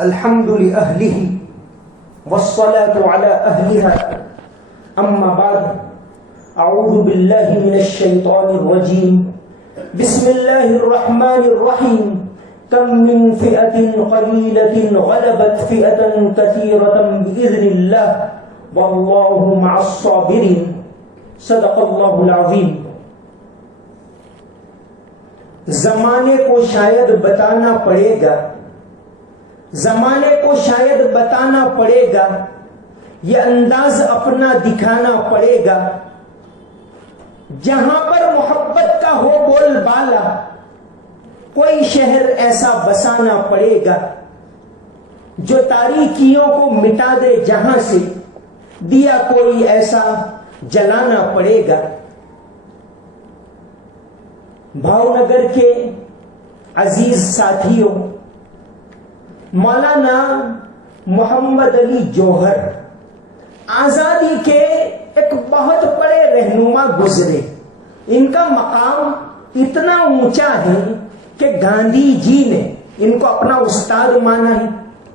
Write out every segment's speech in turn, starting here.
الحمد لأهله والصلاة على أهلها أما بعد أعوذ بالله من الشيطان الرجيم بسم الله الرحمن الرحيم كم من فئة قليلة غلبت فئة كثيرة بإذن الله والله مع الصابرين صدق الله العظيم. زمانے کو شاید بتانا پڑے گا، زمانے کو شاید بتانا پڑے گا، یہ انداز اپنا دکھانا پڑے گا، جہاں پر محبت کا ہو بول بالا کوئی شہر ایسا بسانا پڑے گا جو تاریکیوں کو مٹا دے جہاں سے، دیا کوئی ایسا جلانا پڑے گا. بھاؤنگر کے عزیز ساتھیوں، مولانا محمد علی جوہر آزادی کے ایک بہت بڑے رہنما گزرے. ان کا مقام اتنا اونچا ہے کہ گاندھی جی نے ان کو اپنا استاد مانا ہے،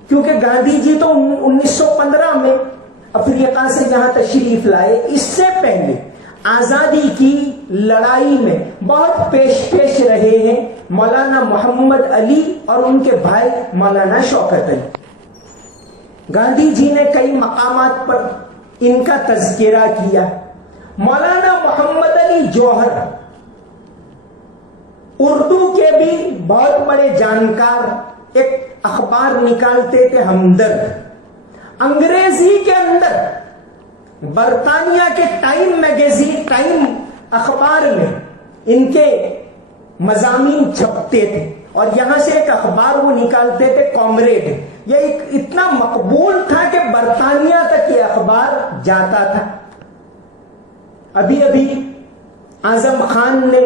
کیونکہ گاندھی جی تو 1915 میں افریقہ سے جہاں تشریف لائے، اس سے پہلے آزادی کی لڑائی میں بہت پیش رہے ہیں مولانا محمد علی اور ان کے بھائی مولانا شوکت علی. گاندھی جی نے کئی مقامات پر ان کا تذکرہ کیا. مولانا محمد علی جوہر اردو کے بھی بہت بڑے جانکار، ایک اخبار نکالتے تھے ہمدرد. انگریزی کے اندر برطانیہ کے ٹائم میگزین، ٹائم اخبار میں ان کے مضامین چھپتے تھے، اور یہاں سے ایک اخبار وہ نکالتے تھے کامریڈ. یہ ایک اتنا مقبول تھا کہ برطانیہ تک یہ اخبار جاتا تھا. ابھی ابھی اعظم خان نے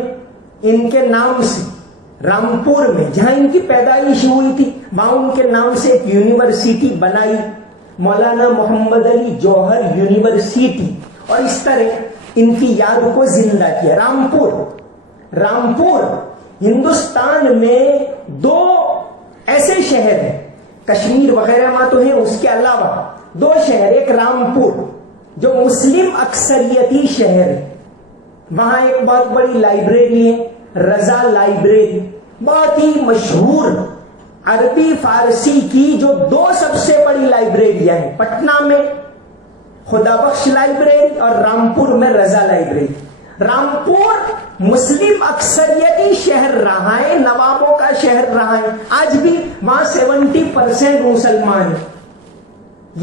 ان کے نام سے رامپور میں، جہاں ان کی پیدائش ہوئی تھی، وہاں ان کے نام سے ایک یونیورسٹی بنائی، مولانا محمد علی جوہر یونیورسٹی، اور اس طرح ان کی یاد کو زندہ کیا. رامپور ہندوستان میں دو ایسے شہر ہیں، کشمیر وغیرہ میں تو ہیں، اس کے علاوہ دو شہر، ایک رامپور جو مسلم اکثریتی شہر ہے، وہاں ایک بہت بڑی لائبریری ہے، رضا لائبریری، بہت ہی مشہور عربی فارسی کی جو دو سب سے بڑی لائبریریاں ہیں، پٹنہ میں خدا بخش لائبریری اور رامپور میں رضا لائبریری. رامپور مسلم اکثریتی شہر رہا ہے، نوابوں کا شہر رہا ہے، آج بھی وہاں 70% مسلمان ہیں.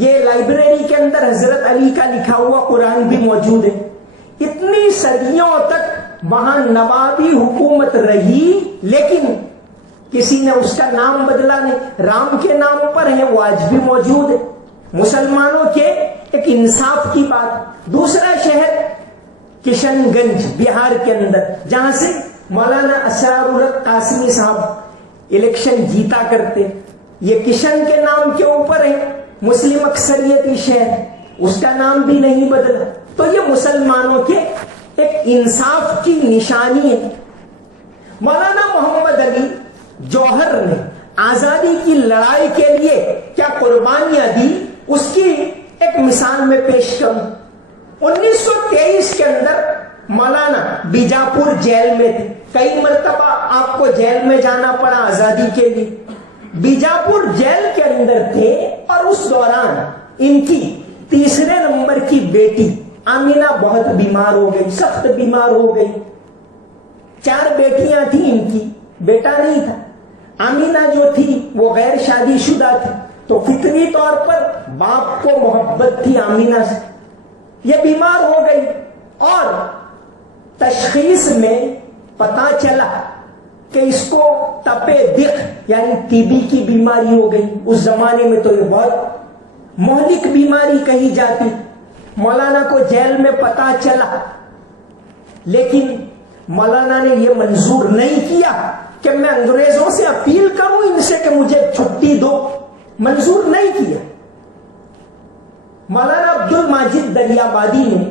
یہ لائبریری کے اندر حضرت علی کا لکھا ہوا قرآن بھی موجود ہے. اتنی صدیوں تک وہاں نوابی حکومت رہی، لیکن کسی نے اس کا نام بدلا نہیں، رام کے نام پر ہے، وہ آج بھی موجود ہے. مسلمانوں کے ایک انصاف کی بات. دوسرا شہر کشن گنج بہار کے اندر، جہاں سے مولانا اسرار الحق قاسمی صاحب الیکشن جیتا کرتے، یہ کشن کے نام کے اوپر ہے، مسلم اکثریتی شہر، اس کا نام بھی نہیں بدلا. تو یہ مسلمانوں کے ایک انصاف کی نشانی ہے. مولانا محمد علی جوہر نے آزادی کی لڑائی کے لیے کیا قربانیاں دی، اس کی ایک مثال میں پیش کروں. 1923 کے اندر مولانا بیجاپور جیل میں تھے، کئی مرتبہ آپ کو جیل میں جانا پڑا آزادی کے لیے. بیجاپور جیل کے اندر تھے، اور اس دوران ان کی تیسرے نمبر کی بیٹی آمینہ بہت بیمار ہو گئی، سخت بیمار ہو گئی. 4 بیٹیاں تھیں ان کی، بیٹا نہیں تھا. آمینہ جو تھی وہ غیر شادی شدہ تھی، تو فطری طور پر باپ کو محبت تھی آمینہ سے. یہ بیمار ہو گئی، اور تشخیص میں پتا چلا کہ اس کو تپے دق یعنی ٹی بی کی بیماری ہو گئی. اس زمانے میں تو یہ بہت مہلک بیماری کہی جاتی. مولانا کو جیل میں پتا چلا، لیکن مولانا نے یہ منظور نہیں کیا کہ میں انگریزوں سے اپیل کروں ان سے کہ مجھے چھٹی دو، منظور نہیں کیا. مولانا عبد الماجد دریابادی نے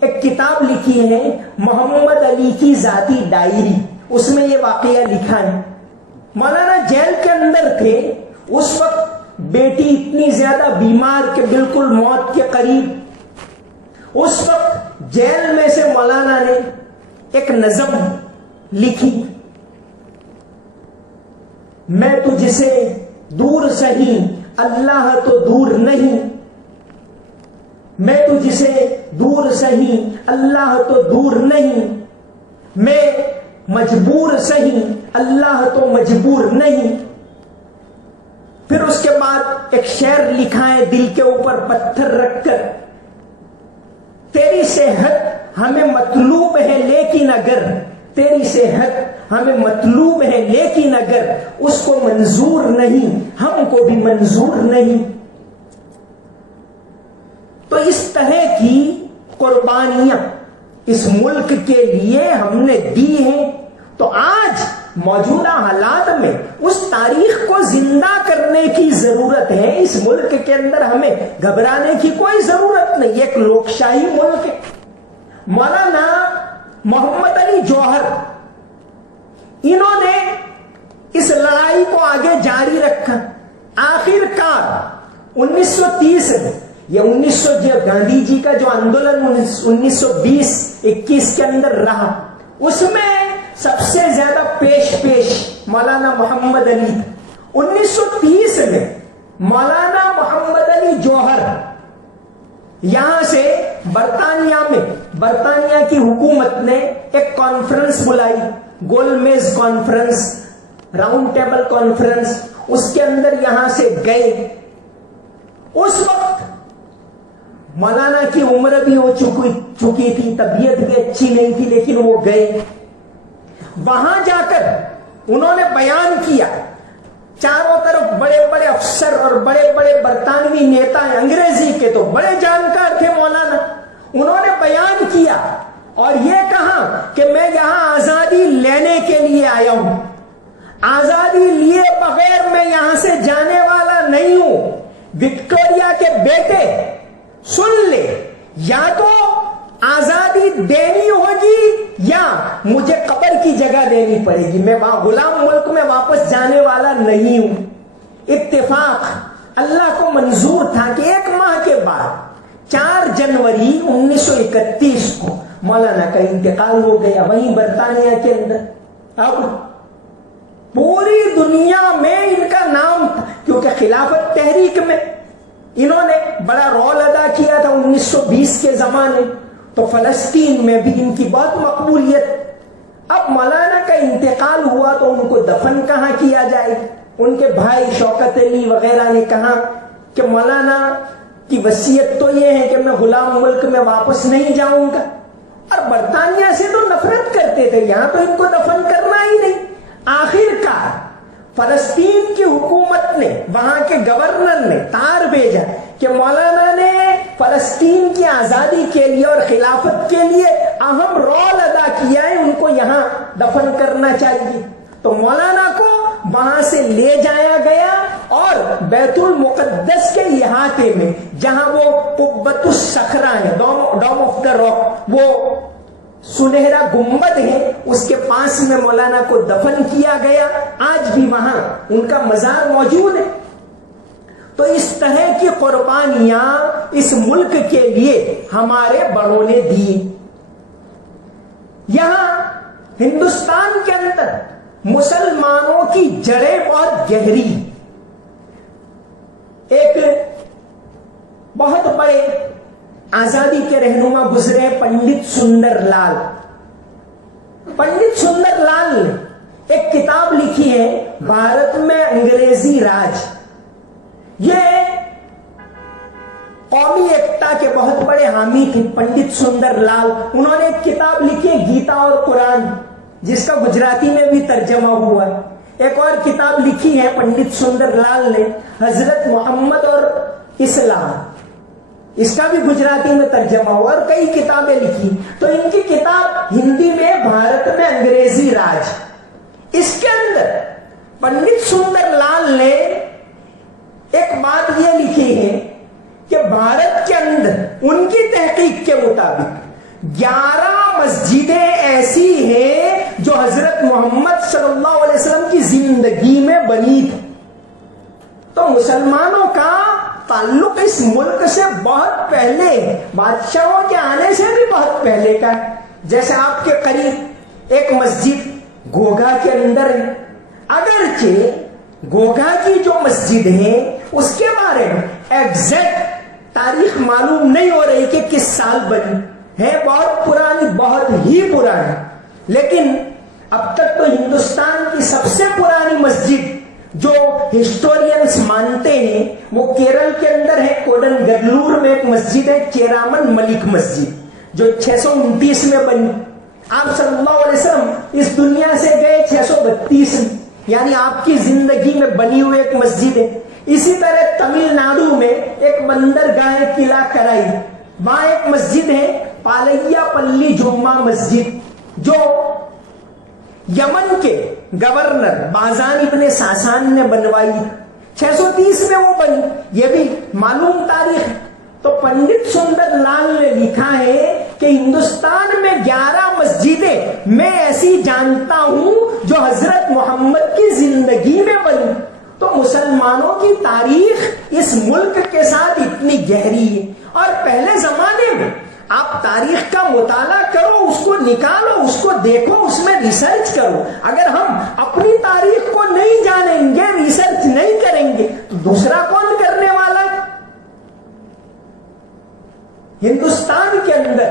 ایک کتاب لکھی ہے محمد علی کی ذاتی ڈائری، اس میں یہ واقعہ لکھا ہے. مولانا جیل کے اندر تھے، اس وقت بیٹی اتنی زیادہ بیمار کہ بالکل موت کے قریب، اس وقت جیل میں سے مولانا نے ایک نظم لکھی، میں تجھ سے دور سہی اللہ تو دور نہیں، میں تجھ سے دور سہی اللہ تو دور نہیں، میں مجبور سہی اللہ تو مجبور نہیں۔ پھر اس کے بعد ایک شعر لکھا ہے دل کے اوپر پتھر رکھ کر، تیری صحت ہمیں مطلوب ہے لیکن اگر، تیری صحت ہمیں مطلوب ہے لیکن اگر اس کو منظور نہیں ہم کو بھی منظور نہیں۔ تو اس طرح کی قربانیاں اس ملک کے لیے ہم نے دی ہیں، تو آج موجودہ حالات میں اس تاریخ کو زندہ کرنے کی ضرورت ہے۔ اس ملک کے اندر ہمیں گھبرانے کی کوئی ضرورت نہیں، ایک لوک شاہی ملک ہے۔ مولانا محمد علی جوہر، انہوں نے اس لڑائی کو آگے جاری رکھا، آخر کار 1930 میں یہ گاندھی جی کا جو آندولن 1920-21 کے اندر رہا، اس میں سب سے زیادہ پیش مولانا محمد علی تھا۔ 1930 میں مولانا محمد علی جوہر یہاں سے برطانیہ کی حکومت نے ایک کانفرنس بلائی، گول میز کانفرنس، راؤنڈ ٹیبل کانفرنس، اس کے اندر یہاں سے گئے۔ اس وقت مولانا کی عمر بھی ہو چکی تھی، طبیعت بھی اچھی نہیں تھی، لیکن وہ گئے۔ وہاں جا کر انہوں نے بیان کیا، چاروں طرف بڑے بڑے افسر اور بڑے بڑے برطانوی نیتا ہیں، انگریزی کے تو بڑے جانکار تھے مولانا، انہوں نے بیان کیا اور یہ کہا کہ میں یہاں آزادی لینے کے لیے آیا ہوں، آزادی لیے بغیر میں یہاں سے جانے والا نہیں ہوں۔ وکٹوریا کے بیٹے سن لے، یا تو آزادی دینی ہوگی یا مجھے قبر کی جگہ دینی پڑے گی، میں غلام ملک میں واپس جانے والا نہیں ہوں۔ اتفاق اللہ کو منظور تھا کہ ایک ماہ کے بعد 4 جنوری 1931 کو مولانا کا انتقال ہو گیا وہیں برطانیہ کے اندر۔ اب پوری دنیا میں ان کا نام تھا، کیونکہ خلافت تحریک میں انہوں نے بڑا رول ادا کیا تھا 1920 کے زمانے، تو فلسطین میں بھی ان کی بہت مقبولیت۔ اب مولانا کا انتقال ہوا تو ان کو دفن کہاں کیا جائے؟ ان کے بھائی شوکت علی وغیرہ نے کہا کہ مولانا کی وصیت تو یہ ہے کہ میں غلام ملک میں واپس نہیں جاؤں گا، اور برطانیہ سے تو نفرت کرتے تھے، یہاں تو ان کو دفن کرنا ہی نہیں۔ آخر کار فلسطین کی حکومت نے، وہاں کے گورنر نے تار بھیجا کہ مولانا نے فلسطین کی آزادی کے لیے اور خلافت کے لیے اہم رول ادا کیا ہے، ان کو یہاں دفن کرنا چاہیے۔ تو مولانا کو وہاں سے لے جایا گیا اور بیت المقدس کے احاطے میں جہاں وہ قبۃ الصخرہ ہے، ڈوم آف دا راک، وہ سنہرا گنبد ہے، اس کے پاس میں مولانا کو دفن کیا گیا۔ آج بھی وہاں ان کا مزار موجود ہے۔ تو اس طرح کی قربانیاں اس ملک کے لیے ہمارے بڑوں نے دی۔ یہاں ہندوستان کے اندر مسلمانوں کی جڑیں بہت گہری، ایک بہت بڑے آزادی کے رہنما گزرے پنڈت سندر لال۔ پنڈت سندر لال نے ایک کتاب لکھی ہے بھارت میں انگریزی راج۔ یہ قومی ایکتا کے بہت بڑے حامی تھے پنڈت سندر لال۔ انہوں نے ایک کتاب لکھی ہے گیتا اور قرآن، جس کا گجراتی میں بھی ترجمہ ہوا ہے۔ ایک اور کتاب لکھی ہے پنڈت سندر لال نے حضرت محمد اور اسلام، اس کا بھی گجراتی میں ترجمہ ہوا، اور کئی کتابیں لکھی۔ تو ان کی کتاب ہندی میں بھارت میں انگریزی راج، اس کے اندر پنڈت سندر لال نے ایک بات یہ لکھی ہے کہ بھارت کے اندر ان کی تحقیق کے مطابق 11 مسجدیں ایسی ہیں جو حضرت محمد صلی اللہ علیہ وسلم کی زندگی میں بنی تھی۔ تو مسلمانوں کا تعلق اس ملک سے بہت پہلے، بادشاہوں کے آنے سے بھی بہت پہلے کا ہے. جیسے آپ کے قریب ایک مسجد گوگا کے اندر ہے، اگرچہ گوگا کی جو مسجد ہے اس کے بارے میں ایگزیکٹ تاریخ معلوم نہیں ہو رہی کہ کس سال بنی ہے، بہت پرانی، بہت ہی پرانی. لیکن اب تک تو ہندوستان کی سب سے پرانی مسجد جو ہسٹورینز مانتے ہیں وہ کیرل کے اندر ہے، کوڈنگلور میں ایک مسجد ہے، چیرامن ملک مسجد، جو 629 میں بنی. آپ صلی اللہ علیہ وسلم اس دنیا سے گئے 632 میں، یعنی آپ کی زندگی میں بنی ہوئی ایک مسجد ہے. اسی طرح تمل ناڈو میں ایک بندرگاہ ہے قلعہ کرائی، وہاں ایک مسجد ہے پالیا پلی جمعہ مسجد، جو یمن کے گورنر بازان ابن ساسان نے بنوائی. 630 میں وہ بنی، یہ بھی معلوم تاریخ. تو پنڈت سندر لال نے لکھا ہے کہ ہندوستان میں 11 مسجدیں میں ایسی جانتا ہوں جو حضرت محمد کی زندگی میں بنی. تو مسلمانوں کی تاریخ اس ملک کے ساتھ اتنی گہری ہے. اور پہلے زمانے میں آپ تاریخ کا مطالعہ کرو، اس کو نکالو، اس کو دیکھو، اس میں ریسرچ کرو. اگر ہم اپنی تاریخ کو نہیں جانیں گے، ریسرچ نہیں کریں گے، تو دوسرا کون کرنے والا ہے؟ ہندوستان کے اندر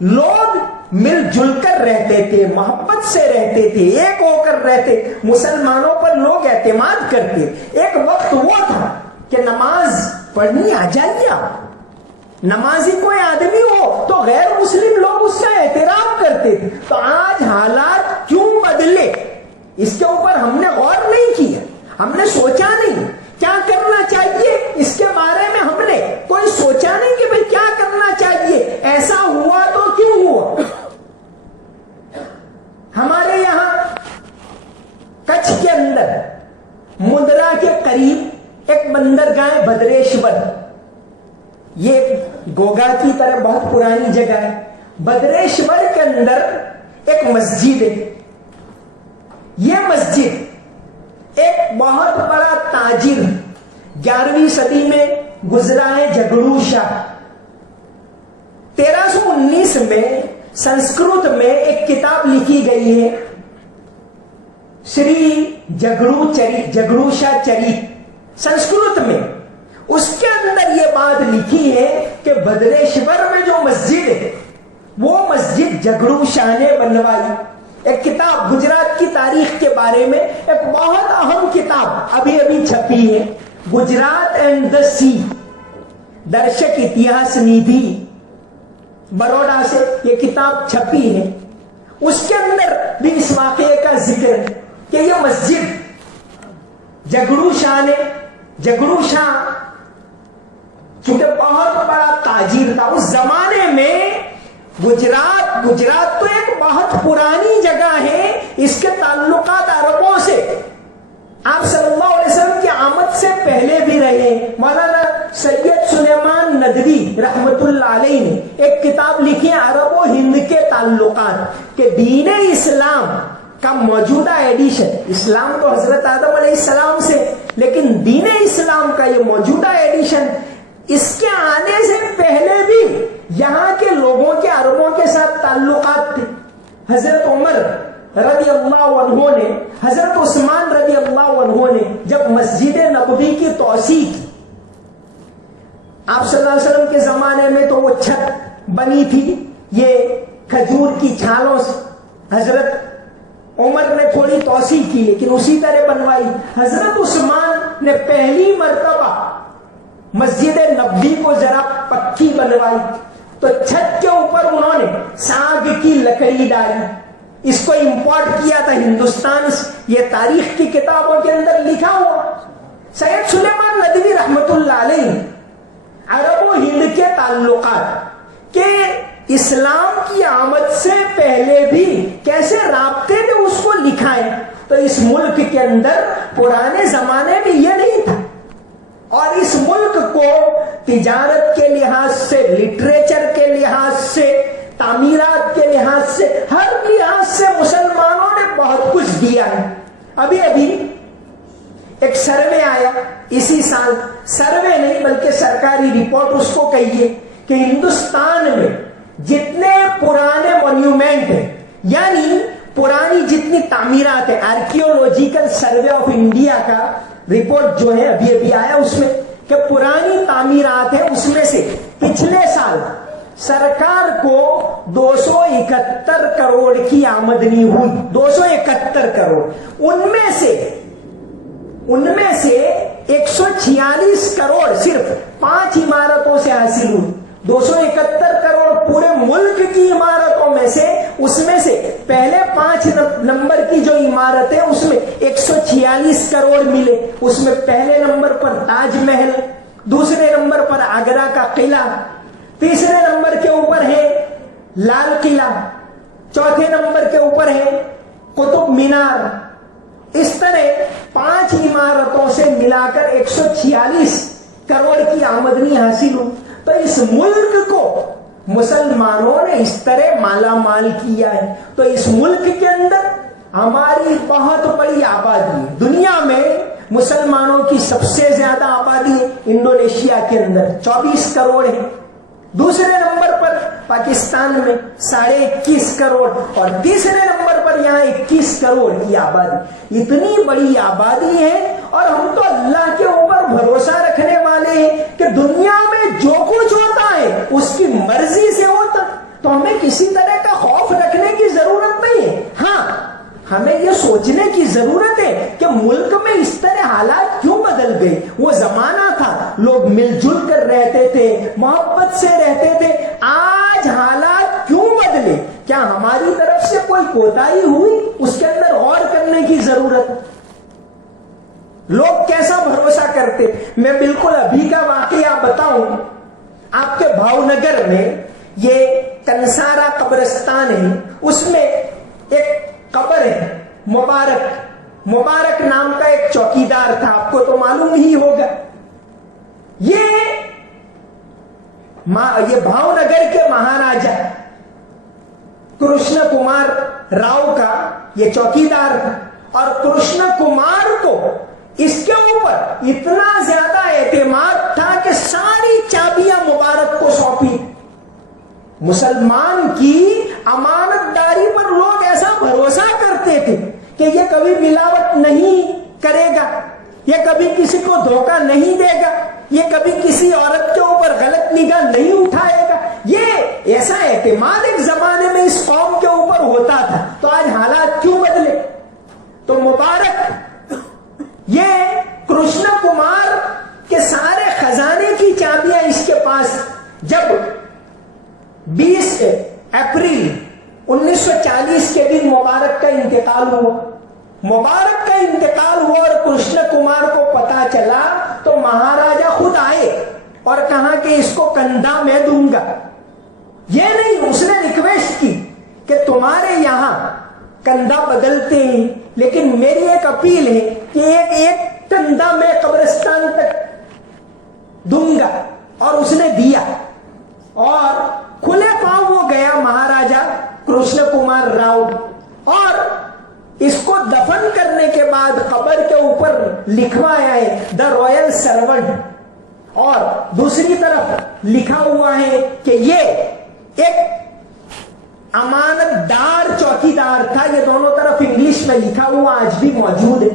لوگ مل جل کر رہتے تھے، محبت سے رہتے تھے، ایک ہو کر رہتے، مسلمانوں پر لوگ اعتماد کرتے. ایک وقت وہ تھا کہ نماز پڑھنی آ جائیے، نمازی کوئی آدمی ہو تو غیر مسلم لوگ اس کا احترام کرتے تھے. تو آج حالات کیوں بدلے، اس کے اوپر ہم نے غور نہیں کیا، ہم نے سوچا نہیں کیا کرنا چاہیے. اس کے بارے میں ہم نے کوئی سوچا نہیں کہ بھئی کیا کرنا چاہیے، ایسا ہوا تو کیوں ہوا. ہمارے یہاں کچھ کے اندر مندرا کے قریب ایک بندرگاہ بدریشور، یہ گوگا کی طرح بہت پرانی جگہ ہے. بدریشور کے اندر ایک مسجد ہے. یہ مسجد ایک بہت بڑا تاجر 11ویں صدی میں گزرا ہے، جگڑو شاہ. 1319 میں سنسکرت میں ایک کتاب لکھی گئی ہے، شری جگڑو شاہ چریت، سنسکرت میں. اس کے اندر یہ بات لکھی ہے کہ بدریشور میں جو مسجد ہے وہ مسجد جگڑو شاہ نے بنوائی. ایک کتاب گجرات کی تاریخ کے بارے میں ایک بہت اہم کتاب ابھی ابھی چھپی ہے، گجرات اینڈ دا سی، درشک اتہاس ندھی، بروڈا سے یہ کتاب چھپی ہے. اس کے اندر بھی اس واقعے کا ذکر ہے کہ یہ مسجد جگڑو شاہ چونکہ بہت بڑا تاجر تھا اس زمانے میں. گجرات تو ایک بہت پرانی جگہ ہے، اس کے تعلقات عربوں سے آپ صلی اللہ علیہ وسلم کی آمد سے پہلے بھی رہے. مولانا سید سلیمان ندوی رحمت اللہ علیہ نے ایک کتاب لکھی ہے عرب و ہند کے تعلقات، کہ دین اسلام کا موجودہ ایڈیشن، اسلام تو حضرت آدم علیہ السلام سے، لیکن دین اسلام کا یہ موجودہ ایڈیشن، اس کے آنے سے پہلے بھی یہاں کے لوگوں کے عربوں کے ساتھ تعلقات تھے. حضرت عمر رضی اللہ عنہ نے، حضرت عثمان رضی اللہ عنہ نے جب مسجد نبوی کی توسیع کی، آپ صلی اللہ علیہ وسلم کے زمانے میں تو وہ چھت بنی تھی یہ کھجور کی چھالوں سے، حضرت عمر نے تھوڑی توسیع کی لیکن اسی طرح بنوائی. حضرت عثمان نے پہلی مرتبہ مسجد نبوی کو ذرا پکی بنوائی، تو چھت کے اوپر انہوں نے ساگ کی لکڑی ڈالی، اس کو امپورٹ کیا تھا ہندوستان سے. یہ تاریخ کی کتابوں کے اندر لکھا ہوا. سید سلیمان ندوی رحمت اللہ علیہ عرب و ہند کے تعلقات کہ اسلام کی آمد سے پہلے بھی کیسے رابطے میں اس کو لکھا ہے. تو اس ملک کے اندر پرانے زمانے میں یہ نہیں تھا، اور اس ملک کو تجارت کے لحاظ سے، لٹریچر کے لحاظ سے، تعمیرات کے لحاظ سے، ہر لحاظ سے مسلمانوں نے بہت کچھ دیا ہے. ابھی ابھی ایک سروے آیا اسی سال، سروے نہیں بلکہ سرکاری رپورٹ اس کو کہیے کہ ہندوستان میں جتنے پرانے مونیومنٹ ہیں، یعنی پرانی جتنی تعمیرات ہیں، آرکیولوجیکل سروے آف انڈیا کا رپورٹ جو ہے ابھی ابھی آیا، اس میں کہ پرانی تعمیرات ہیں، اس میں سے پچھلے سال سرکار کو 271 کروڑ کی آمدنی ہوئی، 271 کروڑ، ان میں سے 146 کروڑ صرف 5 عمارتوں سے حاصل ہوئی۔ 271 کروڑ پورے ملک کی عمارتوں میں سے، اس میں سے پہلے 5 نمبر کی جو عمارتیں اس میں 146 کروڑ ملے۔ اس میں پہلے نمبر پر تاج محل، دوسرے نمبر پر آگرہ کا قلعہ، تیسرے نمبر کے اوپر ہے لال قلعہ، چوتھے نمبر کے اوپر ہے قطب مینار۔ اس طرح 5 عمارتوں سے ملا کر 146 کروڑ کی آمدنی حاصل ہو۔ تو اس ملک کو مسلمانوں نے اس طرح مالا مال کیا ہے۔ تو اس ملک کے اندر ہماری بہت بڑی آبادی ہے، دنیا میں مسلمانوں کی سب سے زیادہ آبادی ہے انڈونیشیا کے اندر 24 کروڑ ہے، دوسرے نمبر پر پاکستان میں 21.5 کروڑ، اور تیسرے نمبر پر یہاں 21 کروڑ کی آبادی۔ اتنی بڑی آبادی ہے، اور ہم تو اللہ کے اوپر بھروسہ رکھنے والے ہیں کہ دنیا میں جو کچھ ہوتا ہے اس کی مرضی سے ہوتا، تو ہمیں کسی طرح کا خوف رکھنے کی ضرورت نہیں ہے۔ ہاں، ہمیں یہ سوچنے کی ضرورت ہے کہ ملک میں اس طرح حالات کیوں بدل گئے۔ وہ زمانہ تھا لوگ مل جل کر رہتے تھے، محبت سے رہتے تھے، آج حالات کیوں بدلے؟ کیا ہماری طرف سے کوئی کوتاہی ہوئی؟ اس کے اندر غور کرنے کی ضرورت ہے۔ لوگ کیسا بھروسہ کرتے؟ میں بالکل ابھی کا واقعہ بتاؤں، آپ کے بھاؤ نگر میں یہ کنسارا قبرستان ہے، اس میں ایک قبر ہے مبارک نام کا ایک چوکیدار تھا، آپ کو تو معلوم ہی ہوگا۔ یہ بھاؤ نگر کے مہاراجا کرشن کمار راؤ کا یہ چوکیدار تھا، اور کرشن کمار کو اس کے اوپر اتنا زیادہ اعتماد تھا کہ ساری چابیاں مبارک کو سونپی۔ مسلمان کی امانت داری پر لوگ ایسا بھروسہ کرتے تھے کہ یہ کبھی ملاوٹ نہیں کرے گا، یہ کبھی کسی کو دھوکہ نہیں دے گا، یہ کبھی کسی عورت کے اوپر غلط نگاہ نہیں اٹھائے گا۔ یہ ایسا اعتماد ایک زمانے میں اس قوم کے اوپر ہوتا تھا، تو آج حالات کیوں بدلے؟ تو مبارک یہ کرشن کمار کے سارے خزانے کی چابیاں اس کے پاس، جب 20 اپریل 1940 کے دن مبارک کا انتقال ہوا اور کرشن کمار کو پتا چلا تو مہاراجا خود آئے اور کہا کہ اس کو کندھا میں دوں گا۔ یہ نہیں، اس نے ریکویسٹ کی کہ تمہارے یہاں کندھا بدلتے ہیں، لیکن میری ایک اپیل ہے کہ ایک کندھا میں قبرستان تک دوں گا، اور اس نے دیا، اور کھلے پاؤں وہ گیا مہاراجا کرشن کمار راؤ، اور اس کو دفن کرنے کے بعد قبر کے اوپر لکھوایا ہے دا رائل سرونٹ، اور دوسری طرف لکھا ہوا ہے کہ یہ ایک امانت دار چوکیدار تھا۔ یہ دونوں طرف انگلش میں لکھا ہوا آج بھی موجود ہے۔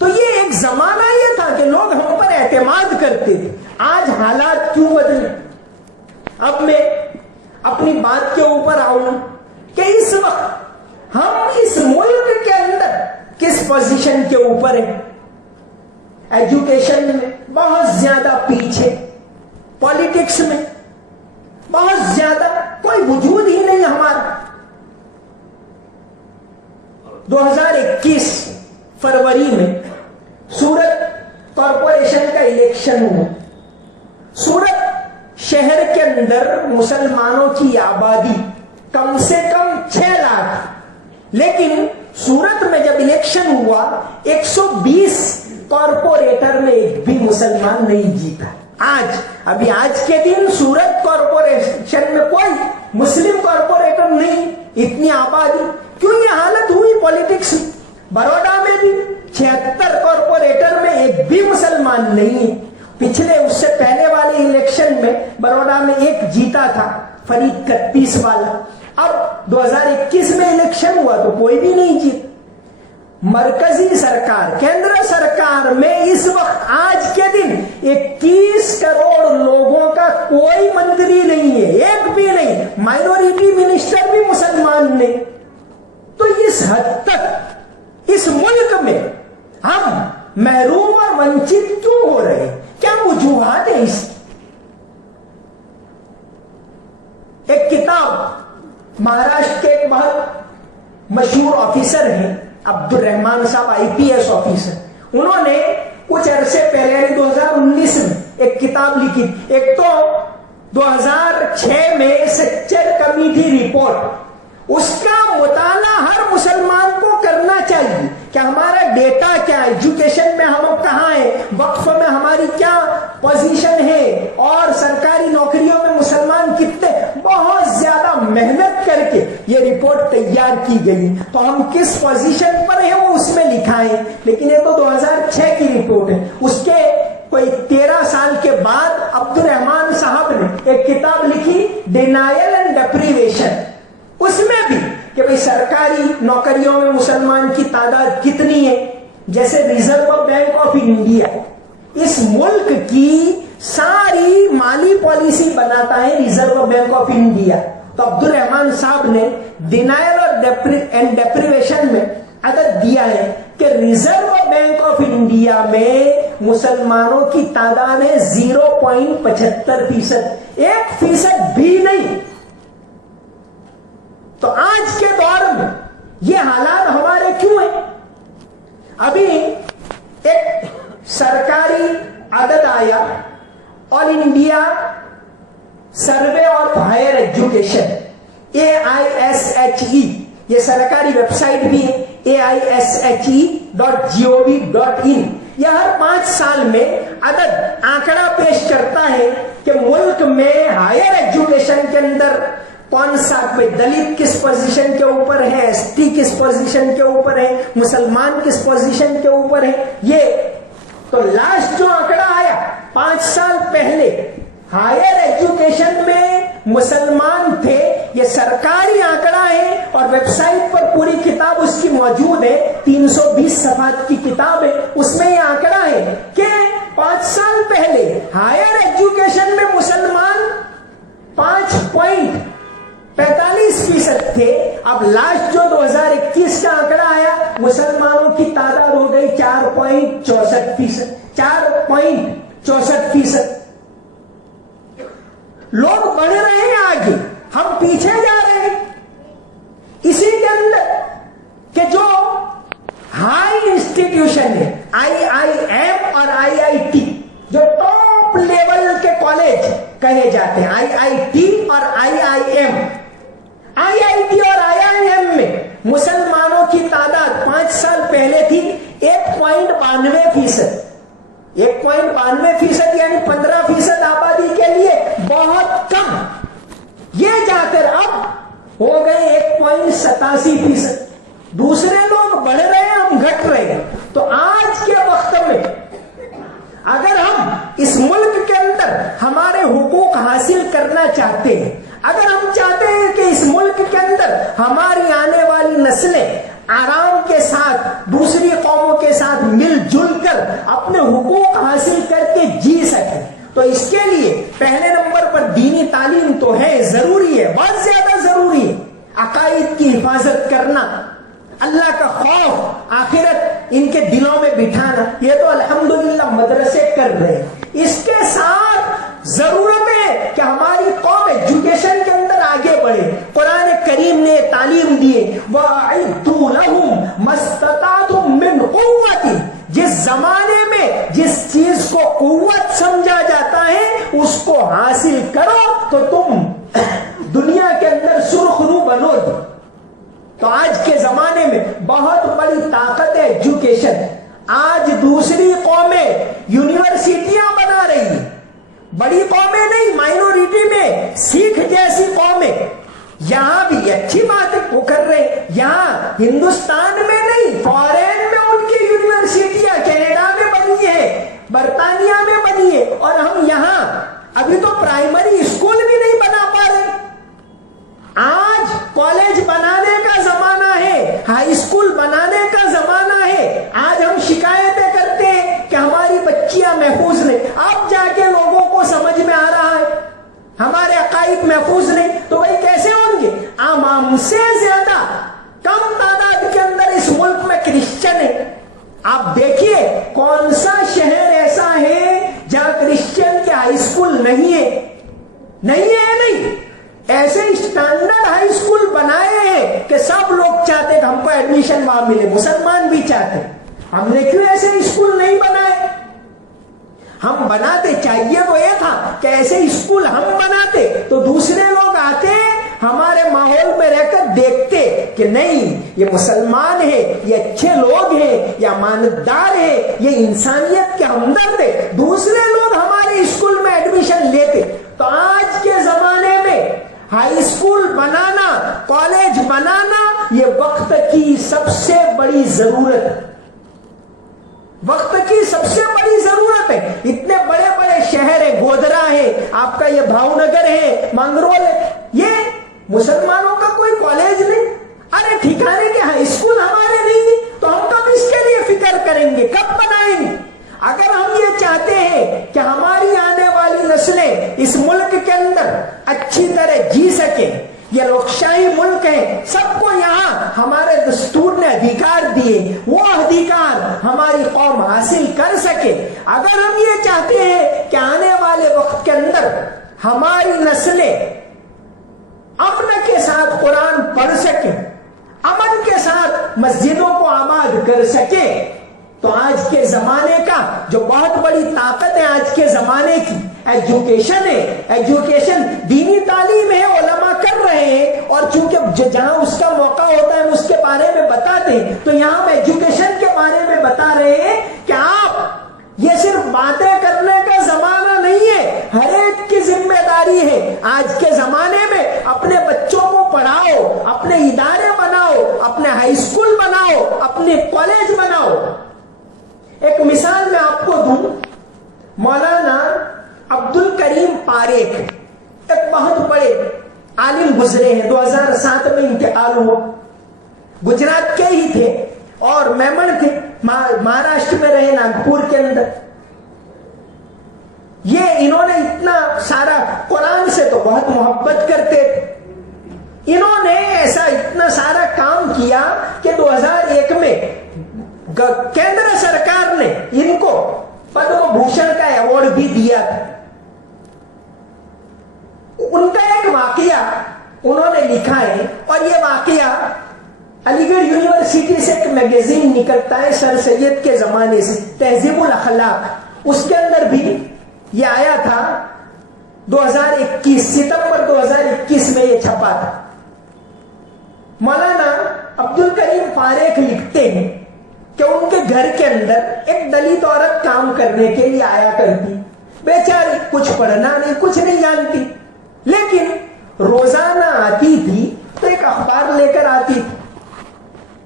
تو یہ ایک زمانہ یہ تھا کہ لوگ ہم پر اعتماد کرتے تھے، آج حالات کیوں بدلے؟ اب میں اپنی بات کے اوپر آؤں کہ اس وقت ہم اس ملک کے اندر کس پوزیشن کے اوپر ہیں۔ ایجوکیشن میں بہت زیادہ پیچھے، پالیٹکس میں بہت زیادہ کوئی وجود ہی نہیں ہمارا۔ 2021 فروری میں سورت کارپوریشن کا الیکشن ہوا۔ سورت شہر کے اندر مسلمانوں کی آبادی کم سے کم 6 لاکھ، لیکن سورت میں جب الیکشن ہوا 120 کارپوریٹر میں ایک بھی مسلمان نہیں جیتا۔ آج کے دن سورت کارپوریشن میں کوئی مسلم کارپوریٹر نہیں، اتنی آبادی۔ کیوں یہ حالت ہوئی پالیٹکس؟ بروڈا میں بھی 76 بھی مسلمان نہیں ہے. پچھلے اس سے پہلے والے الیکشن میں بروڈا میں ایک جیتا تھا فرید 31 والا. اب 2021 میں الیکشن ہوا تو کوئی بھی نہیں جیتا. مرکزی سرکار کیندر سرکار میں اس وقت آج کے دن 21 کروڑ لوگوں کا کوئی منتری نہیں ہے, ایک بھی نہیں. مائنورٹی منسٹر بھی مسلمان نہیں. تو اس حد تک اس ملک میں ہم محروم اور ونچت کیوں ہو رہے ہیں؟ کیا وجوہات ہے اس کی؟ ایک کتاب مہاراشٹر کے ایک بہت مشہور آفیسر ہیں عبد الرحمان صاحب, IPS آفیسر, انہوں نے کچھ عرصے پہلے 2019 میں ایک کتاب لکھی. ایک تو 2006 میں سیکچر کمیٹی رپورٹ, اس کا مطالعہ ہر مسلمان کو کرنا چاہیے کہ ہمارا ڈیٹا کیا ہے, ایجوکیشن میں ہم کہاں ہیں, وقف میں ہماری کیا پوزیشن ہے, اور سرکاری نوکریوں میں مسلمان کتنے. بہت زیادہ محنت کر کے یہ رپورٹ تیار کی گئی, تو ہم کس پوزیشن پر ہیں وہ اس میں لکھا ہے. لیکن یہ تو 2006 کی رپورٹ ہے. اس کے کوئی 13 سال کے بعد عبد الرحمان صاحب نے ایک کتاب لکھی ڈینائل اینڈ ڈیپریویشن. اس میں بھی کہ بھئی سرکاری نوکریوں میں مسلمان کی تعداد کتنی ہے. جیسے ریزرو بینک آف انڈیا اس ملک کی ساری مالی پالیسی بناتا ہے, ریزرو بینک آف انڈیا. تو عبد الرحمان صاحب نے ڈینائل اور ڈیپریویشن میں عدد دیا ہے کہ ریزرو بینک آف انڈیا میں مسلمانوں کی تعداد ہے 0.75%, 1% بھی نہیں. تو آج کے دور میں یہ حالات ہمارے کیوں ہیں؟ ابھی ایک سرکاری عدد آیا, all India survey of higher education, AISHE, یہ سرکاری ویب سائٹ بھی ہے, AISHE.gov.in. یہ ہر 5 سال میں عدد آنکڑا پیش کرتا ہے کہ ملک میں ہائر ایجوکیشن کے اندر کون سا, کوئی دلت کس پوزیشن کے اوپر ہے, ST کس پوزیشن کے اوپر ہے, مسلمان کس پوزیشن کے اوپر ہے. یہ تو لاسٹ جو آنکڑا آیا 5 سال پہلے ہائر ایجوکیشن میں مسلمان تھے, یہ سرکاری آنکڑا ہے اور ویب سائٹ پر پوری کتاب اس کی موجود ہے, 320 صفحات کی کتاب ہے. اس میں یہ آنکڑا ہے کہ 5 سال پہلے ہائر ایجوکیشن میں مسلمان 5.45% تھے. اب لاسٹ جو 2021 کا آنکڑا آیا مسلمانوں کی تعداد ہو گئی 4.64%. 4.64%. لوگ بڑھ رہے ہیں آگے, ہم پیچھے جا رہے ہیں. اسی کے اندر کہ جو ہائی انسٹیٹیوشن ہے, IIM اور IIT, جو ٹاپ لیول کے کالج کہے جاتے ہیں, IIT اور IIM. IIT اور IIM میں مسلمانوں کی تعداد 5 سال پہلے تھی 1.92%. 1.92% یعنی 15% آبادی کے لیے بہت کم. یہ جا کر اب ہو گئے 1.87%. دوسرے لوگ بڑھ رہے ہیں, ہم گھٹ رہے ہیں. تو آج کے وقت میں اگر ہم اس ملک کے اندر ہمارے حقوق حاصل کرنا چاہتے ہیں, اگر ہم چاہتے ہیں کہ اس ملک کے اندر ہماری آنے والی نسلیں آرام کے ساتھ دوسری قوموں کے ساتھ مل جل کر اپنے حقوق حاصل کر کے جی سکیں, تو اس کے لیے پہلے نمبر پر دینی تعلیم تو ہے, ضروری ہے, بہت زیادہ ضروری ہے. عقائد کی حفاظت کرنا, اللہ کا خوف, آخرت ان کے دلوں میں بٹھانا, یہ تو الحمدللہ مدرسے کر رہے ہیں. اس کے ساتھ ضرورت ہے کہ ہماری قوم ایجوکیشن کے اندر آگے بڑھے. قرآن کریم نے تعلیم دیے وَأَعِدُّوا لَهُمْ مَا اسْتَطَعْتُم مِّنْ قُوَّةٍ. جس زمانے میں جس چیز کو قوت سمجھا جاتا ہے اس کو حاصل کرو تو تم دنیا کے اندر سرخرو بنو گے. تو آج کے زمانے میں بہت بڑی طاقت ہے ایجوکیشن. آج دوسری قومیں یونیورسٹیاں بنا رہی ہیں, بڑی قومیں نہیں, مائنورٹی میں سکھ جیسی قومیں, یہاں بھی اچھی بات وہ کر رہے ہیں. یہاں ہندوستان میں نہیں, فارن میں ان کی یونیورسٹیاں کینیڈا میں بنی ہے, عقائد محفوظ نہیں تو بھائی کیسے ہوں گے؟ عام سے زیادہ کم تعداد کے اندر اس ملک میں کرسچن ہے. آپ دیکھیے کون سا شہر ایسا ہے جہاں کرسچن کے ہائی اسکول نہیں ہے؟ نہیں. ایسے اسٹینڈرڈ ہائی اسکول بنائے ہیں کہ سب لوگ چاہتے کہ ہم کو ایڈمیشن وہاں ملے, مسلمان بھی چاہتے. ہم نے کیوں ایسے اسکول نہیں بنائے؟ ہم بناتے, چاہیے تو یہ تھا کہ ایسے اسکول ہم بناتے تو دوسرے لوگ آتے ہمارے ماحول میں رہ کر دیکھتے کہ نہیں یہ مسلمان ہے, یہ اچھے لوگ ہیں, یہ امانتدار ہے, یہ انسانیت کے ہمدرد ہے, دوسرے لوگ ہمارے اسکول میں ایڈمیشن لیتے. تو آج کے زمانے میں ہائی اسکول بنانا, کالج بنانا یہ وقت کی سب سے بڑی ضرورت ہے. وقت کی سب سے بڑی ضرورت ہے. اتنے بڑے بڑے شہر ہیں, گودرا ہے, آپ کا یہ بھاؤ نگر ہے, مانگرول ہے, یہ مسلمانوں کا کوئی کالج نہیں. ارے ٹھکانے کے ہائی اسکول ہمارے نہیں ہے تو ہم کب اس کے لیے فکر کریں گے, کب بنائیں گے؟ اگر ہم یہ چاہتے ہیں کہ ہماری آنے والی نسلیں اس ملک کے اندر اچھی طرح جی سکیں, یہ لوکشاہی ملک ہے, سب کو یہاں ہمارے دستور نے ادھیکار دیے, وہ ادھیکار ہماری قوم حاصل کر سکے. اگر ہم یہ چاہتے ہیں کہ آنے والے وقت کے اندر ہماری نسلیں امن کے ساتھ قرآن پڑھ سکیں, امن کے ساتھ مسجدوں کو آباد کر سکیں, تو آج کے زمانے کا جو بہت بڑی طاقت ہے آج کے زمانے کی ایجوکیشن ہے. ایجوکیشن دینی تعلیم ہے, علماء کر رہے ہیں, اور چونکہ جہاں اس کا موقع ہوتا ہے اس کے بارے میں بتاتے ہیں, تو یہاں ہم ایجوکیشن کے بارے میں بتا رہے ہیں کہ آپ یہ صرف باتیں کرنے کا زمانہ نہیں ہے, ہر ایک کی ذمہ داری ہے. آج کے زمانے میں اپنے بچوں کو پڑھاؤ, اپنے ادارے بناؤ, اپنے ہائی اسکول بناؤ, اپنے کالج بناؤ. ایک مثال میں آپ کو دوں, مولانا عبد الکریم پاریکھ ایک بہت بڑے عالم گزرے ہیں, 2007 میں انتقال ہوا. گجرات کے ہی تھے اور میمن تھے, مہاراشٹر میں رہے, ناگپور کے اندر. یہ انہوں نے اتنا سارا قرآن سے تو بہت محبت کرتے تھے. انہوں نے ایسا اتنا سارا کام کیا کہ 2001 میں کیندر سرکار نے ان کو پدم بھوشن کا ایوارڈ بھی دیا تھا. ان کا ایک واقعہ انہوں نے لکھا ہے, اور یہ واقعہ علی گڑھ یونیورسٹی سے ایک میگزین نکلتا ہے سر سید کے زمانے سے, تہذیب الاخلاق, اس کے اندر بھی یہ آیا تھا. 2021 ستمبر 2021 میں یہ چھپا تھا. مولانا عبد الکریم پاریکھ لکھتے ہیں کہ ان کے گھر کے اندر ایک دلت عورت کام کرنے کے لیے آیا کرتی, بیچاری کچھ پڑھنا نہیں, کچھ نہیں جانتی, لیکن روزانہ آتی تھی تو ایک اخبار لے کر آتی تھی.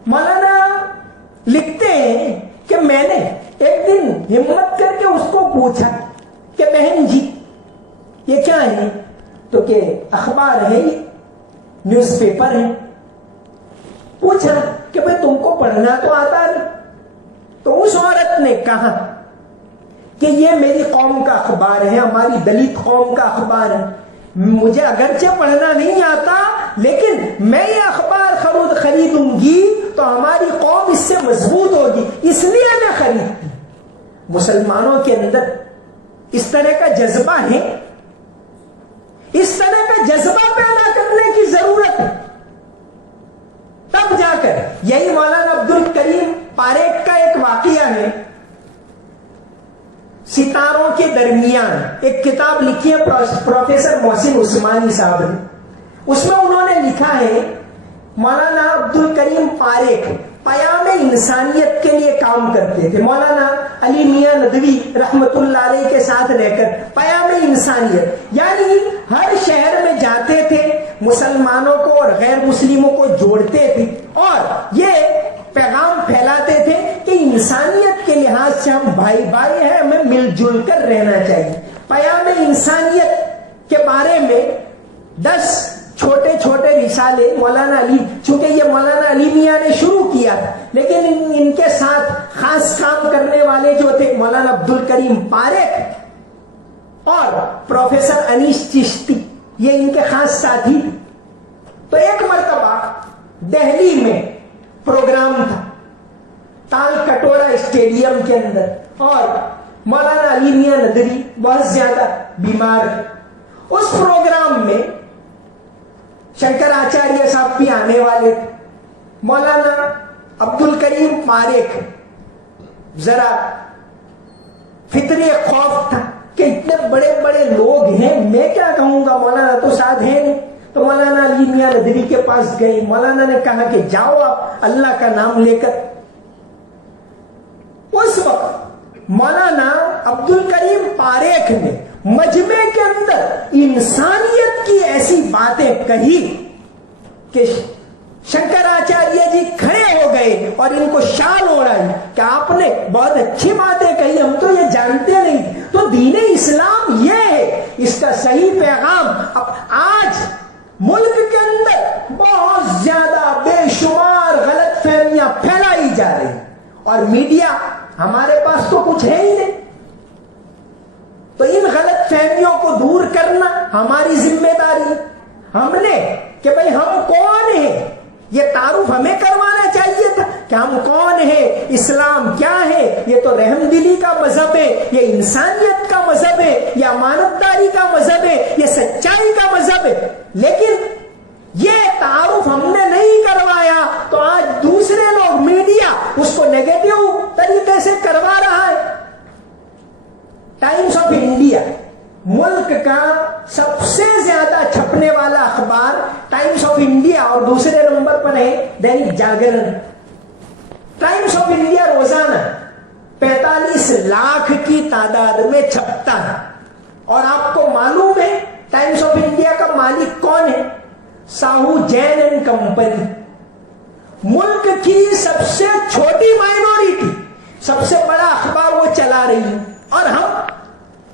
مولانا لکھتے ہیں کہ میں نے ایک دن ہمت کر کے اس کو پوچھا کہ بہن جی یہ کیا ہے؟ تو کہ اخبار ہے, یہ نیوز پیپر ہے. پوچھا کہ بھئی تم کو پڑھنا تو آتا نہیں؟ تو اس عورت نے کہا کہ یہ میری قوم کا اخبار ہے, ہماری دلت قوم کا اخبار ہے, مجھے اگرچہ پڑھنا نہیں آتا لیکن میں یہ اخبار خریدوں گی تو ہماری قوم اس سے مضبوط ہوگی, اس لیے میں خریدتی. مسلمانوں کے اندر اس طرح کا جذبہ ہے, اس طرح کا جذبہ پیدا کرنے کی ضرورت ہے, تب جا کر. یہی مولانا عبد الکریم پاریکھ کا ایک واقعہ ہے, ستاروں کے درمیان ایک کتاب لکھی ہے پروفیسر محسن عثمانی صاحب نے. اس میں انہوں نے لکھا ہے مولانا عبد الکریم پاریکھ پیام انسانیت کے لیے کام کرتے تھے. مولانا علی میاں ندوی رحمت اللہ علیہ کے ساتھ رہ کر پیام انسانیت, یعنی ہر شہر میں جاتے تھے, مسلمانوں کو اور غیر مسلموں کو جوڑتے تھے اور یہ پیغام پھیلاتے تھے کہ انسانیت کے لحاظ سے ہم بھائی بھائی ہیں, ہمیں مل جل کر رہنا چاہیے. پیام انسانیت کے بارے میں 10 چھوٹے چھوٹے رسالے مولانا علی, چونکہ یہ مولانا علی میاں نے شروع کیا تھا, لیکن ان کے ساتھ خاص کام کرنے والے جو تھے مولانا عبد الکریم پاریکھ اور پروفیسر انیس چشتی, یہ ان کے خاص ساتھی تھے. تو ایک مرتبہ دہلی میں پروگرام تھا تال کٹورا اسٹیڈیم کے اندر, اور مولانا علی میاں ندوی بہت زیادہ بیمار تھے. اس پروگرام میں شنکر آچاریہ صاحب بھی آنے والے تھے. مولانا عبد الکریم پاریکھ, ذرا فطری خوف تھا کہ اتنے بڑے بڑے لوگ ہیں, میں کیا کہوں گا, مولانا تو ساتھ ہیں نہیں. تو مولانا علی میاں ندوی کے پاس گئے. مولانا نے کہا کہ جاؤ آپ اللہ کا نام لے کر. اس وقت مولانا عبد الکریم پاریکھ نے مجمع کے اندر انسانیت کی ایسی باتیں کہی کہ شنکر آچاریہ جی کھڑے ہو گئے اور ان کو شال اوڑھائی کہ آپ نے بہت اچھی باتیں کہی, ہم تو یہ جانتے نہیں. تو دین اسلام یہ ہے, اس کا صحیح پیغام اب آج ملک کے اندر بہت زیادہ بے شمار غلط فہمیاں پھیلائی جا رہی, اور میڈیا ہمارے پاس تو کچھ ہے ہی نہیں. تو ان غلط فہمیوں کو دور کرنا ہماری ذمہ داری. ہم نے کہ بھئی ہم کون ہیں, یہ تعارف ہمیں کروانا چاہیے تھا کہ ہم کون ہیں, اسلام کیا ہے. یہ تو رحم دلی کا مذہب ہے, یہ انسانیت کا مذہب ہے, یہ امانت داری کا مذہب ہے, یہ سچائی کا مذہب ہے. لیکن یہ تعارف ہم نے نہیں کروایا تو آج دوسرے لوگ, میڈیا اس کو نیگیٹو طریقے سے کروا رہا ہے. ٹائمز آف انڈیا ملک کا سب سے زیادہ چھپنے والا اخبار ٹائمز آف انڈیا, اور دوسرے نمبر پر ہے Dainik Jagran. Times of India روزانہ 45 لاکھ کی تعداد میں چھپتا ہے. اور آپ کو معلوم ہے ٹائمز آف انڈیا کا مالک کون ہے؟ Sahu Jain and company. ملک کی سب سے چھوٹی مائنورٹی سب سے بڑا اخبار وہ چلا رہی ہے, اور ہم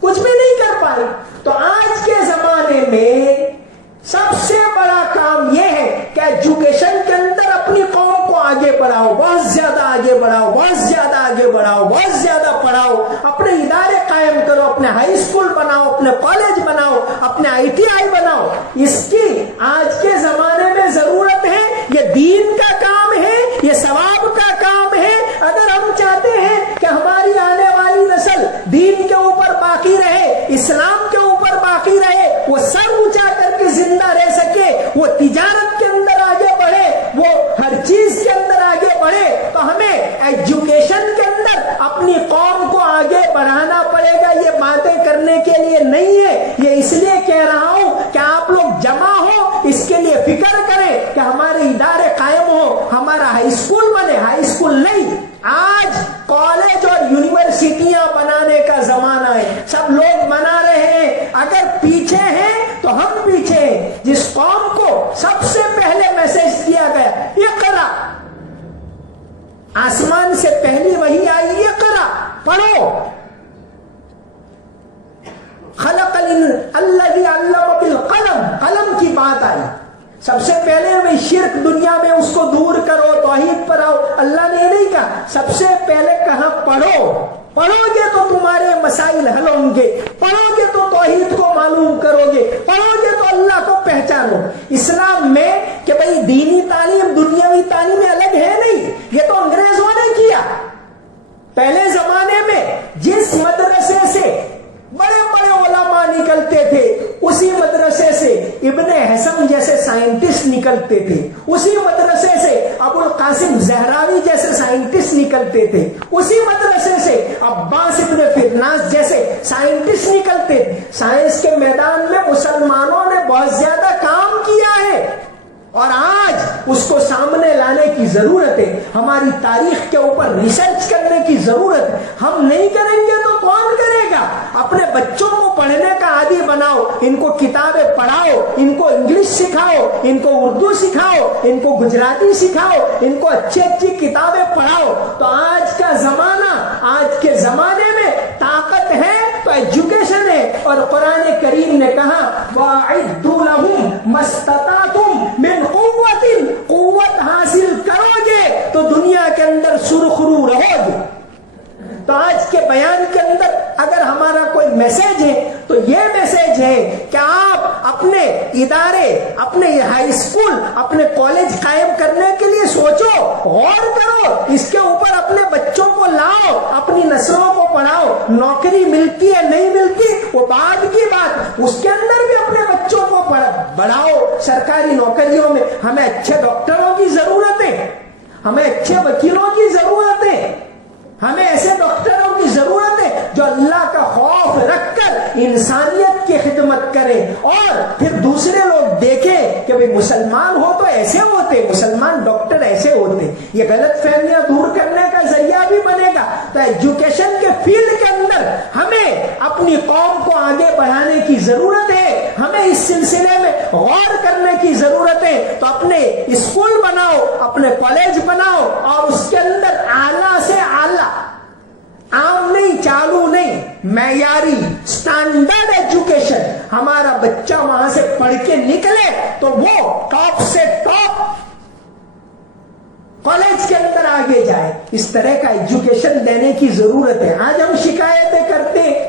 کچھ بھی نہیں کر پائے. تو آج کے زمانے میں سب سے بڑا کام یہ ہے کہ ایجوکیشن کے اندر اپنی قوم کو آگے بڑھاؤ, بہت زیادہ آگے بڑھاؤ, بہت زیادہ آگے بڑھاؤ, بہت زیادہ پڑھاؤ, اپنے ادارے قائم کرو, اپنے ہائی اسکول بناؤ, اپنے کالج بناؤ, اپنے ITI بناؤ. اس کی آج کے زمانے میں ضرورت ہے. یہ دین کا کام ہے, یہ ثواب کا کام ہے. اگر ہم چاہتے ہیں کہ ہماری آنے والی نسل دین کے اوپر باقی رہے, اسلام کے اوپر باقی رہے, وہ سر اونچا کر کے زندہ رہ سکے, وہ تجارت کے اندر آگے بڑھے, وہ ہر چیز کے اندر آگے بڑھے, تو ہمیں ایجوکیشن کے اندر اپنی قوم کو آگے بڑھانا پڑے گا. یہ باتیں کرنے کے لیے نہیں ہے, یہ اس لیے کہہ رہا ہوں کہ آپ لوگ جمع ہو, اس کے لیے فکر کریں کہ ہمارے ادارے قائم ہو, ہمارا ہائی اسکول بنے. ہائی اسکول نہیں, آج کالج اور یونیورسٹیاں بنانے کا زمانہ ہے. سب لوگ بنا رہے ہیں, اگر پیچھے ہیں تو ہم پیچھے ہیں. جس قوم کو سب سے پہلے میسج دیا گیا اقرا, آسمان سے پہلی وحی آئی اقرا, پڑھو. خلق الذی علم بالقلم, قلم کی بات آئی. سب سے پہلے میں شرک دنیا میں اس کو دور کرو, توحید پر آؤ. اللہ نے نہیں کہا, سب سے پہلے کہا پڑھو. پڑھو گے تو تمہارے مسائل حل ہوں گے, پڑھو گے تو توحید کو معلوم کرو گے, پڑھو گے تو اللہ کو پہچانو. اسلام میں کہ بھئی دینی تعلیم دنیاوی تعلیم الگ ہے نہیں, یہ تو انگریزوں نے کیا. پہلے زمانے میں جس مدرسے سے بڑے بڑے علماء نکلتے تھے, اسی مدرسے سے ابن حزم جیسے سائنٹسٹ نکلتے تھے, اسی مدرسے سے ابو القاسم زہراوی جیسے سائنٹسٹ نکلتے تھے, اسی مدرسے سے عباس ابن فرناس جیسے سائنٹسٹ نکلتے تھے. سائنس کے میدان میں مسلمانوں نے بہت زیادہ کام کیا ہے, اور آج اس کو سامنے لانے کی ضرورت ہے. ہماری تاریخ کے اوپر ریسرچ کرنے کی ضرورت ہے. ہم نہیں کریں گے تو کون کرے گا؟ اپنے بچوں کو پڑھنے کا عادی بناؤ, ان کو کتابیں پڑھاؤ, ان کو انگلش سکھاؤ, ان کو اردو سکھاؤ, ان کو گجراتی سکھاؤ, ان کو اچھی اچھی کتابیں پڑھاؤ. تو آج کا زمانہ, آج کے زمانے میں طاقت ہے تو ایجوکیشن ہے. اور قرآن کریم نے کہا وَأَعِدُّوا لَهُمْ مَا اسْتَطَعْتُم مِّن قُوَّةٍ, قوت حاصل کرو گے تو دنیا کے اندر سرخرو رہو گے. تو آج کے بیان کے اندر اگر ہمارا کوئی میسج ہے تو یہ میسج ہے کہ آپ اپنے ادارے، اپنے ہائی اسکول، اپنے کالج قائم کرنے کے لیے سوچو، غور کرو، اس کے اوپر اپنے بچوں کو لاؤ، اپنی نسلوں کو پڑھاؤ. نوکری ملتی ہے نہیں ملتی وہ بعد کی بات، اس کے اندر بھی اپنے بچوں کو بڑھاؤ. سرکاری نوکریوں میں ہمیں اچھے ڈاکٹروں کی ضرورت ہے، ہمیں اچھے وکیلوں کی ضرورت ہے، ہمیں ایسے ڈاکٹروں کی ضرورت ہے جو اللہ کا خوف رکھ کر انسانیت کی خدمت کرے، اور پھر دوسرے لوگ دیکھیں کہ بھئی مسلمان ہو تو ایسے ہوتے، مسلمان ڈاکٹر ایسے ہوتے. یہ غلط فہمیاں دور کرنے کا ذریعہ بھی بنے گا. تو ایجوکیشن کے فیلڈ کے اندر ہمیں اپنی قوم کو آگے بڑھانے کی ضرورت ہے، ہمیں اس سلسلے میں غور کرنے کی ضرورت ہے. تو اپنے اسکول بناؤ، اپنے کالج بناؤ، اور اس کے اندر اعلیٰ سے اعلیٰ، عام نہیں، چالو نہیں، معیاری اسٹینڈرڈ ایجوکیشن. ہمارا بچہ وہاں سے پڑھ کے نکلے تو وہ ٹاپ سے ٹاپ کالج کے اندر آگے جائے. اس طرح کا ایجوکیشن دینے کی ضرورت ہے. آج ہم شکایتیں کرتے ہیں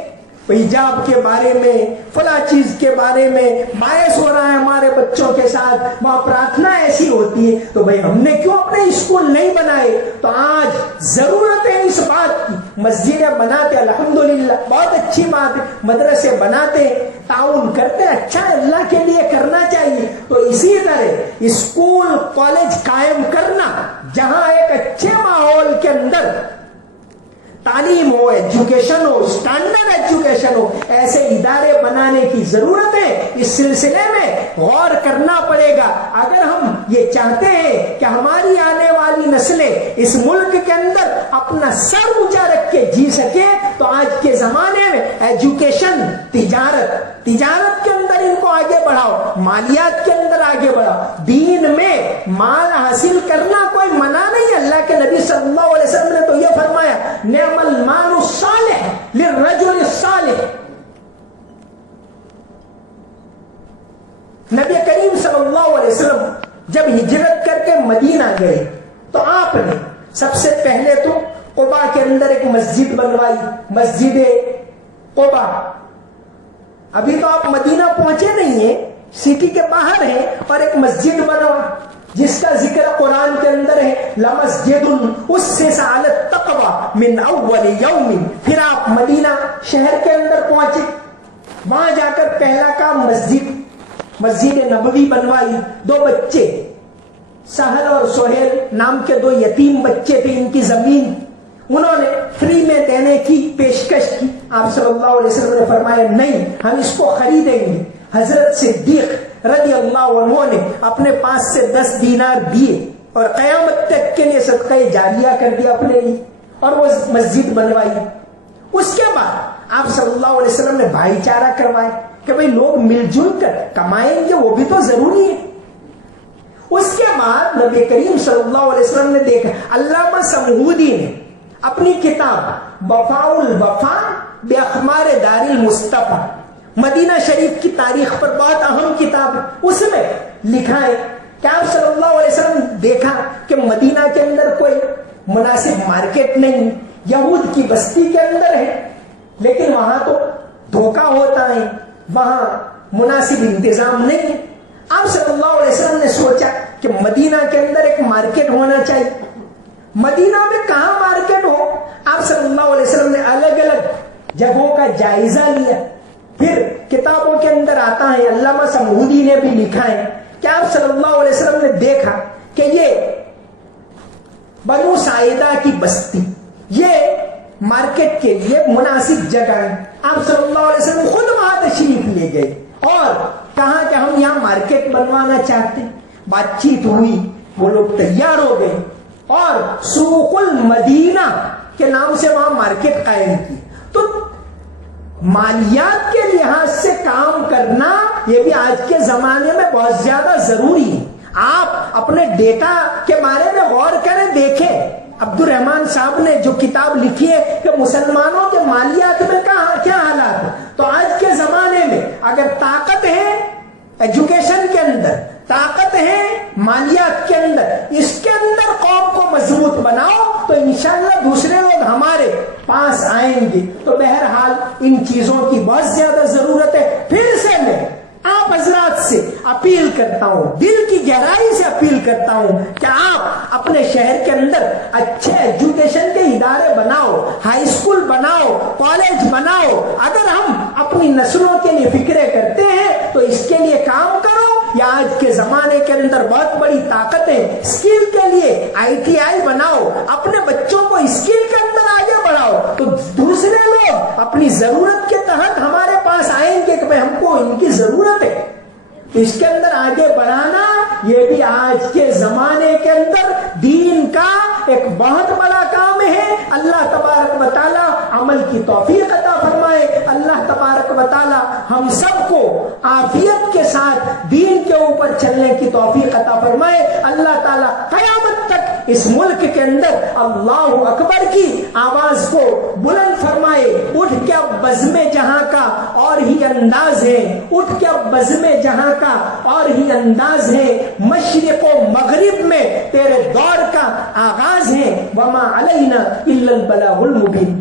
حجاب کے بارے میں، فلاں چیز کے بارے میں، باعث ہو رہا ہے ہمارے بچوں کے ساتھ، وہاں پرارتھنا ایسی ہوتی ہے. تو بھئی ہم نے کیوں اپنے اسکول نہیں بنائے؟ تو آج ضرورت ہے اس بات کی. مسجدیں بناتے الحمدللہ، بہت اچھی بات ہے، مدرسے بناتے، تعاون کرتے، اچھا اللہ کے لیے کرنا چاہیے. تو اسی طرح اسکول کالج قائم کرنا جہاں ایک اچھے ماحول کے اندر تعلیم ہو، ایجوکیشن ہو، اسٹینڈرڈ ایجوکیشن ہو، ایسے ادارے بنانے کی ضرورت ہے. اس سلسلے میں غور کرنا پڑے گا. اگر ہم یہ چاہتے ہیں کہ ہماری آنے والی نسلیں اس ملک کے اندر اپنا سر اونچا رکھ کے جی سکے، تو آج کے زمانے میں ایجوکیشن، تجارت کے اندر ان کو آگے بڑھاؤ، مالیات کے اندر آگے بڑھاؤ. دین میں مال حاصل کرنا کوئی منع نہیں. اللہ کے نبی صلی اللہ علیہ وسلم نے تو یہ فرمایا، نعم المال الصالح للرجل الصالح. نبی کریم صلی اللہ علیہ وسلم جب ہجرت کر کے مدینہ گئے تو آپ نے سب سے پہلے تو قباء کے اندر ایک مسجد بنوائی، مسجد قباء. ابھی تو آپ مدینہ پہنچے نہیں ہیں، سٹی کے باہر ہیں، اور ایک مسجد بنوا جس کا ذکر قرآن کے اندر ہے، لَمَسْجِدٌ أُسِّسَ عَلَى التَّقْوَى مِنْ أَوَّلِ يَوْمٍ. پھر آپ مدینہ شہر کے اندر پہنچے، وہاں جا کر پہلا کام مسجد نبوی بنوائی. 2 بچے، سہل اور سہیل نام کے 2 یتیم بچے تھے، ان کی زمین انہوں نے فری میں دینے کی پیشکش کی. آپ صلی اللہ علیہ وسلم نے فرمایا نہیں، ہم اس کو خریدیں گے. حضرت صدیق رضی اللہ عنہ نے اپنے پاس سے 10 دینار دیے اور قیامت تک کے لیے صدقہ جاریہ کر دیا اپنے لیے، اور وہ مسجد بنوائی. اس کے بعد آپ صلی اللہ علیہ وسلم نے بھائی چارہ کروائے کہ بھئی لوگ مل جل کر کمائیں گے، وہ بھی تو ضروری ہے. اس کے بعد نبی کریم صلی اللہ علیہ وسلم نے دیکھا، علامہ سمہودی نے اپنی کتاب وفاء الوفا باخبار دار المصطفیٰ، مدینہ شریف کی تاریخ پر بہت اہم کتاب ہے، اس میں لکھا ہے کہ آپ صلی اللہ علیہ وسلم دیکھا کہ مدینہ کے اندر کوئی مناسب مارکیٹ نہیں، یہود کی بستی کے اندر ہے، لیکن وہاں تو دھوکہ ہوتا ہے، وہاں مناسب انتظام نہیں ہے. آپ صلی اللہ علیہ وسلم نے سوچا کہ مدینہ کے اندر ایک مارکیٹ ہونا چاہیے. مدینہ میں کہاں مارکیٹ ہو؟ آپ صلی اللہ علیہ وسلم نے الگ الگ جگہوں کا جائزہ لیا. پھر کتابوں کے اندر آتا ہے، علامہ سمہودی نے بھی لکھا ہے کہ آپ صلی اللہ علیہ وسلم نے دیکھا کہ یہ بنو ساعدہ کی بستی یہ مارکیٹ کے لیے مناسب جگہ ہے. آپ صلی اللہ علیہ وسلم خود وہاں تشریف لے گئے اور کہا کہ ہم یہاں مارکیٹ بنوانا چاہتے ہیں. بات چیت ہوئی، وہ لوگ تیار ہو گئے اور سوق المدینہ کے نام سے وہاں مارکیٹ قائم کی. تو مالیات کے لحاظ سے کام کرنا یہ بھی آج کے زمانے میں بہت زیادہ ضروری ہے. آپ اپنے ڈیٹا کے بارے میں غور کریں، دیکھیں عبد الرحمان صاحب نے جو کتاب لکھی ہے کہ مسلمانوں کے مالیات میں کیا حالات ہے. تو آج کے زمانے میں اگر طاقت ہے ایجوکیشن کے اندر، طاقت ہے مالیات کے اندر، اس کے اندر قوم کو مضبوط بناؤ تو انشاءاللہ دوسرے لوگ ہمارے پاس آئیں گے. تو بہرحال ان چیزوں کی بہت زیادہ ضرورت ہے. پھر سے میں آپ حضرات سے اپیل کرتا ہوں, دل کی گہرائی سے اپیل کرتا ہوں کہ آپ اپنے شہر کے اندر اچھے ایجوکیشن کے ادارے بناؤ, ہائی اسکول بناؤ, کالج بناؤ. اگر ہم اپنی نسلوں کے لیے فکرے کرتے ہیں تو اس کے لیے کام کرو. یا آج کے زمانے کے اندر بہت بڑی طاقت ہے, اسکل کے لیے ITI بناؤ, اپنے بچوں کو اسکل کے اندر آگے بڑھاؤ. تو دوسرے لوگ اپنی ضرورت کے تحت ہمارے پاس آئیں گے کہ ہم کو ان کی ضرورت ہے. اس کے اندر آگے بڑھانا یہ بھی آج کے زمانے کے اندر دین کا ایک بہت بڑا کام ہے. اللہ تبارک و تعالی عمل کی توفیق عطا فرمائے. اللہ تبارک و تعالی ہم سب کو عافیت کے ساتھ دین کے اوپر چلنے کی توفیق عطا فرمائے. اللہ تعالی قیامت تک اس ملک کے اندر اللہ اکبر کی آواز کو بلند فرمائے. اٹھ کے اب بزم جہاں کا اور ہی انداز ہے, اٹھ کے اب بزم جہاں کا اور ہی انداز ہے. مشرق و مغرب میں تیرے دور کا آغاز ہے. وما علینا الا البلاغ المبین.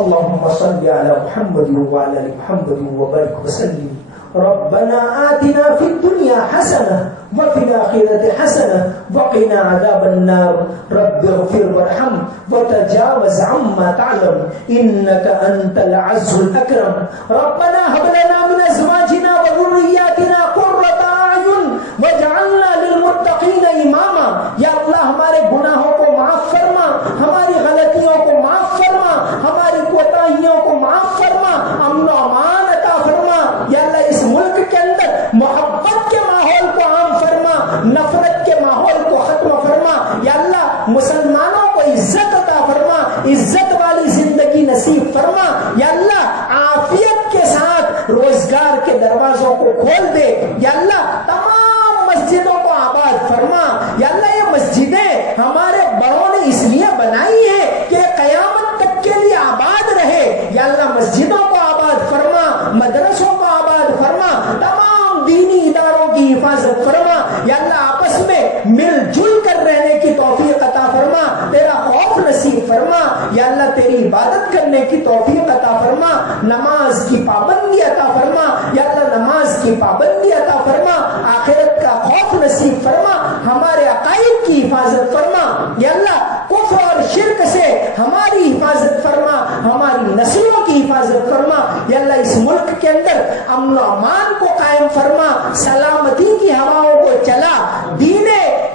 اللهم صل على محمد وعلى ال محمد وبارك وسلم. ربنا آتنا في الدنيا حسنة وفي الآخرة حسنة وقنا عذاب النار. رب اغفر وارحم وتجاوز عما تعلم إنك أنت العز الأكرم. ربنا هب لنا من أزواجنا وذرياتنا قرة أعين واجعلنا للمتقين إماما. یا اللہ ہمارے گناہوں کو معاف فرما, ہماری غلطیوں کو معاف فرما, ہماری کوتاہیوں کو معاف فرما, امن و امان عطا فرما. یا اللہ اس ملک کے اندر محبت کے ماحول کو عام فرما, نفرت کے ماحول کو ختم فرما. یا اللہ مسلمانوں کو عزت عطا فرما, عزت والی زندگی نصیب فرما. یا اللہ عافیت کے ساتھ روزگار کے دروازوں کو کھول دے. یا اللہ تمام مسجدوں کو آباد فرما. یا اللہ یہ مسجدیں ہمارے بڑوں نے اس لیے بنائی ہے کہ قیامت تک کے لیے آباد رہے. یا اللہ مسجدوں کو آباد فرما, مدرسوں کو آباد فرما, تمام دینی اداروں کی حفاظت فرما. یا اللہ آپس میں مل جل کر رہنے کی توفیق عطا فرما, تیرا خوف نصیب فرما. یا اللہ تیری عبادت کرنے کی توفیق عطا فرما, نماز کی پابندی عطا فرما. یا اللہ نماز کی پابندی عطا فرما, آخرت کا خوف نصیب فرما, ہمارے عقائد کی حفاظت فرما. یا اللہ کفر اور شرک سے ہماری حفاظت فرما, ہماری نسلوں کی حفاظت فرما. یا اللہ اس ملک کے اندر امن و امان کو قائم فرما, سلامتی کی ہواؤں کو چلا, دین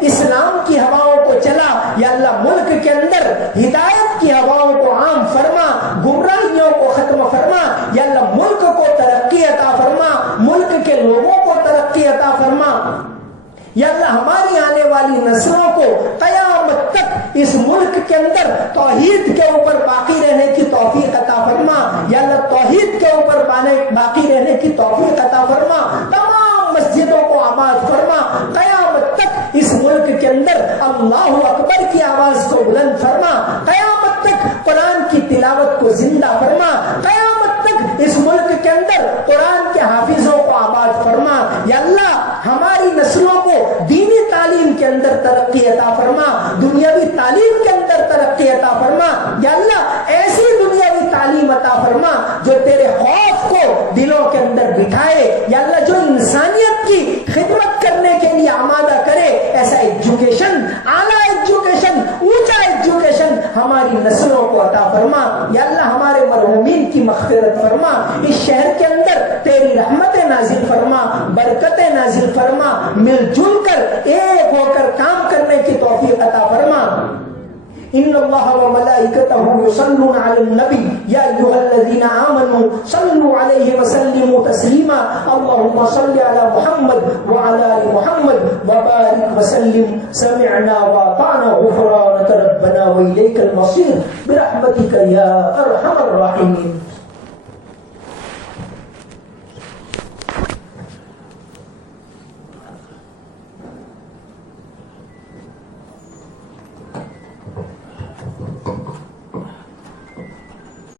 اسلام کی ہواؤں کو چلا. یا اللہ ملک کے اندر ہدایت کی ہواؤں کو عام فرما, گمراہیوں کو ختم فرما. یا اللہ ملک کو ترقی عطا فرما, ملک کے لوگوں کو ترقی عطا فرما. یا اللہ ہماری آنے والی نسلوں کو قیامت تک اس ملک کے اندر توحید کے اوپر باقی رہنے کی توفیق عطا فرما. یا اللہ توحید کے اوپر باقی رہنے کی توفیق عطا فرما, تمام مسجدوں کو آباد فرما. قیامت تک اس ملک کے اندر اللہ اکبر کی آواز کو بلند فرما. قیامت تک قرآن کی تلاوت کو زندہ فرما. قیامت تک اس ملک کے اندر قرآن کے حافظوں کو آباد فرما. یا اللہ ہماری نسلوں کو دینی تعلیم کے اندر ترقی عطا فرما, دنیاوی تعلیم کے اندر ترقی عطا فرما. یا اللہ ایسی دنیاوی تعلیم عطا فرما جو تیرے خوف کو دلوں کے اندر بٹھائے. یا اللہ جو انسانیت کی خدمت کرنے کے لیے آمادہ کرے, ایسا ایجوکیشن, اعلیٰ ایجوکیشن, اونچا ایجوکیشن ہماری نسلوں کو عطا فرما. یا اللہ ہمارے مرحومین کی مغفرت فرما. اس شہر کے اندر تیری رحمت نازل فرما, برکت نازل فرما, مل جل کر ایک ہو کر کام کرنے کی توفیق عطا فرما. ان اللہ وملائکتہ یصلون علی النبی یا ایھا الذین آمنوا صلوا علیہ وسلموا تسلیما. اللهم صل علی محمد وعلی آل محمد وبارک وسلم. سمعنا واطعنا غفرانک ربنا والیک المصیر برحمتک یا ارحم الراحمین.